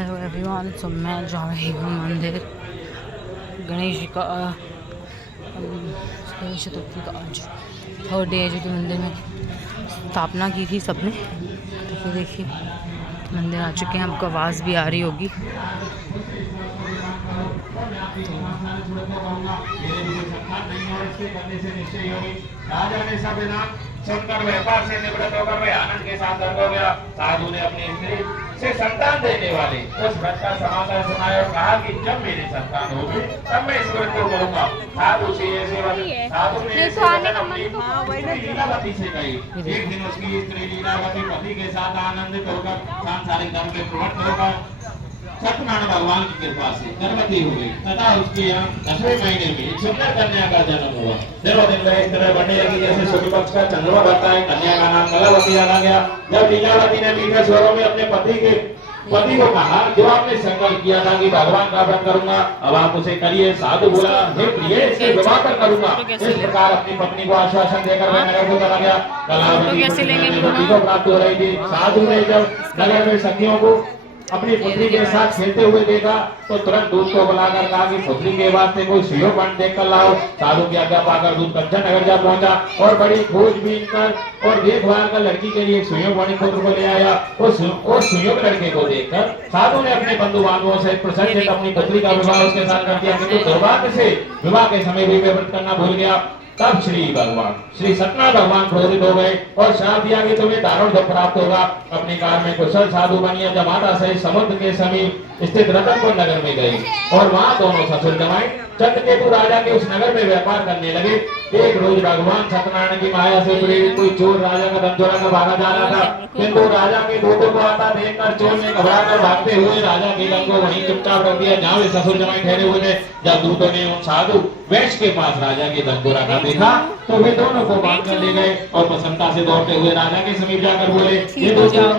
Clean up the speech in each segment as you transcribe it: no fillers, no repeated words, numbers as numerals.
Hello everyone, तो मैं जा रही हूँ मंदिर। गणेश जी का गणेश चतुर्थी का आज थर्ड डे है, जो कि मंदिर में स्थापना की थी सबने। तो फिर देखिए मंदिर आ चुके हैं, आपको आवाज़ भी आ रही होगी। सुनकर व्यापार से निवृत्त होकर वे आनंद के साथ घर हो गया। साधु ने अपनी स्त्री से संतान देने वाले उस व्रत का समाचार सुनाया और कहा कि जब मेरी संतान होगी तब मैं इस व्रत को करूंगा। साधु से साधु ने लीलावती से कही। एक दिन उसकी स्त्री लीलावती पति के साथ आनंदित होकर सांसारिक धर्म में प्रवृत्त होकर सत्यनारायण भगवान की कृपा से गर्भवती हो गई तथा उसके यहाँ 10वें महीने में एक सुंदर कन्या का जन्म हुआ। दिनों दिन वह इस तरह बढ़ने लगी जैसे शुक्ल पक्ष का चंद्रमा बढ़ता है। कन्या का नाम कलावती रखा गया। जब लीलावती ने मीठे स्वरों में अपने पति को कहा, जो आपने संकल्प किया था कि भगवान का व्रत करूंगा, अब आप उसे करिए। साधु बोला, हे प्रिय, इससे विवाह कर करूंगा। इस प्रकार अपनी पत्नी को आश्वासन देकर वह नगर को चला गया। कलावती को प्राप्त हो रही थी। साधु ने जब नगर में सखियों को अपनी पुत्री के साथ खेलते हुए देखा तो तुरंत दूध को बुलाकर कहा कि पुत्री के वास्ते कोई सुयोग बन देख कर लाओ। साधु की आज्ञा पाकर दूध कंचन नगर जा पहुंचा और बड़ी खोजबीन कर और देखभाल कर लड़की के लिए सुयोग बनी पुत्र को ले आया। उस सुयोग लड़के को देखकर साधु ने अपने बंधु बांधवों से प्रसन्न अपनी पुत्री का विवाह उसके साथ कर दिया, किंतु दुर्भाग्य से विवाह के समय भी वे व्रत करना भूल गया। तब श्री सत्यनारायण भगवान क्रोधित हो गए और श्राप दिया कि तुम्हें दारुण दुख प्राप्त होगा। अपने कार में कुशल साधु बनिए जमाता सहित समुद्र के समीप स्थित रतनपुर नगर में गए और वहां दोनों ससुर जमाई चंद्रकेतु राजा के उस नगर में व्यापार करने लगे। एक रोज भगवान सत्यनारायण की माया से प्रेरित कोई चोर राजा का धन चुरा कर भागा जा रहा था, किंतु राजा के दूतों को आता देखकर चोर ने घबराकर भागते हुए राजा के धन को वहीं चुपचाप रख दिया जहाँ वे ससुर जमाई ठहरे हुए थे। जब दूतों ने उन साधु वैश्य के पास राजा के धन को रखा देखा तो वे दोनों को बांध कर ले गए और प्रसन्नता से दौड़ते हुए राजा के समीप जाकर बोले, ये दो चोर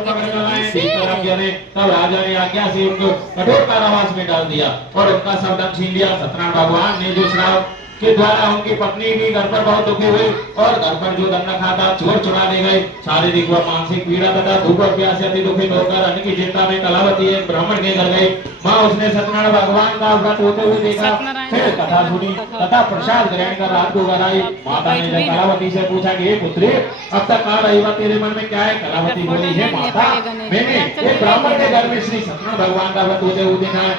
तब राजा ने आज्ञा से उनको कठोर कारावास में डाल दिया और उनका सब धन छीन लिया। सत्यनारायण भगवान ने जो श्राप के द्वारा उनकी पत्नी भी घर पर बहुत दुखी हुई और घर पर जो धन रखा था चोर चुरा ले गए। शारीरिक व मानसिक पीड़ा तथा धूप और प्यास से अति दुखित होकर अन्न की चिंता में कलावती एक ब्राह्मण के घर गई। माँ उसने सत्यनारायण भगवान का व्रत होते हुए देखा, फिर कथा सुनी तथा प्रसाद ग्रहण कर रात को घर आई। माता ने जब कलावती से पूछा कि हे पुत्री, अब तक कहाँ रही हुआ, तेरे मन में क्या है? कलावती बोली, हे माता, मैंने एक ब्राह्मण के घर में श्री सत्यनारायण भगवान का व्रत होते हुए देखा है।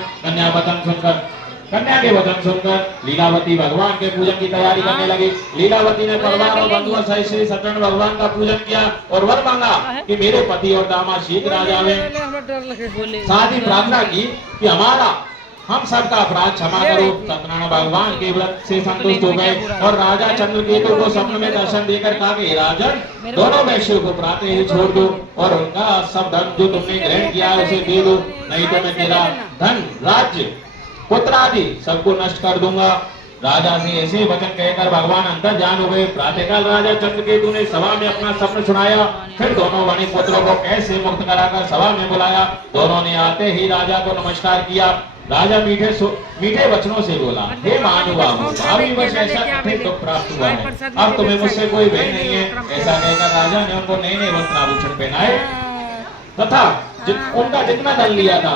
कन्या के वचन सुनकर लीलावती भगवान के पूजन की तैयारी करने लगी। लीलावती ने परिवार और बंधुओं सहित श्री सत्यनारायण भगवान का पूजन किया और वर मांगा कि मेरे पति और दामाद शीघ्र आ जावे। साथ ही प्रार्थना की कि हम सबका अपराध क्षमा करो। सत्यनारायण भगवान के व्रत से संतुष्ट हो गए और राजा चंद्रकेतु को स्वप्न में दर्शन देकर कहा कि राजन, दोनों वैश्यों को प्रातः ही छोड़ दो और उनका सब धन जो तुमने ग्रहण किया है उसे दे दो, नहीं तो मैं तेरा धन, राज्य, पुत्र आदि सबको नष्ट कर दूंगा। राजा से ऐसे वचन कहकर भगवान अंदर जान हो गए। प्रातःकाल राजा चंद्रकेतु ने सभा में अपना स्वप्न सुनाया। फिर दोनों वणिक पुत्रों को कैसे मुक्त कराकर सभा में बुलाया। दोनों ने आते ही राजा को नमस्कार किया। राजा मीठे वचनों से बोला, हे महानुभाव, भावी वर्ष ऐसा कठिन दुख प्राप्त हुआ है, अब तुम्हें मुझसे कोई भय नहीं है। ऐसा कहकर राजा ने उनको नए नए वस्त्र आभूषण पहनाए तथा उनका जितना धन लिया था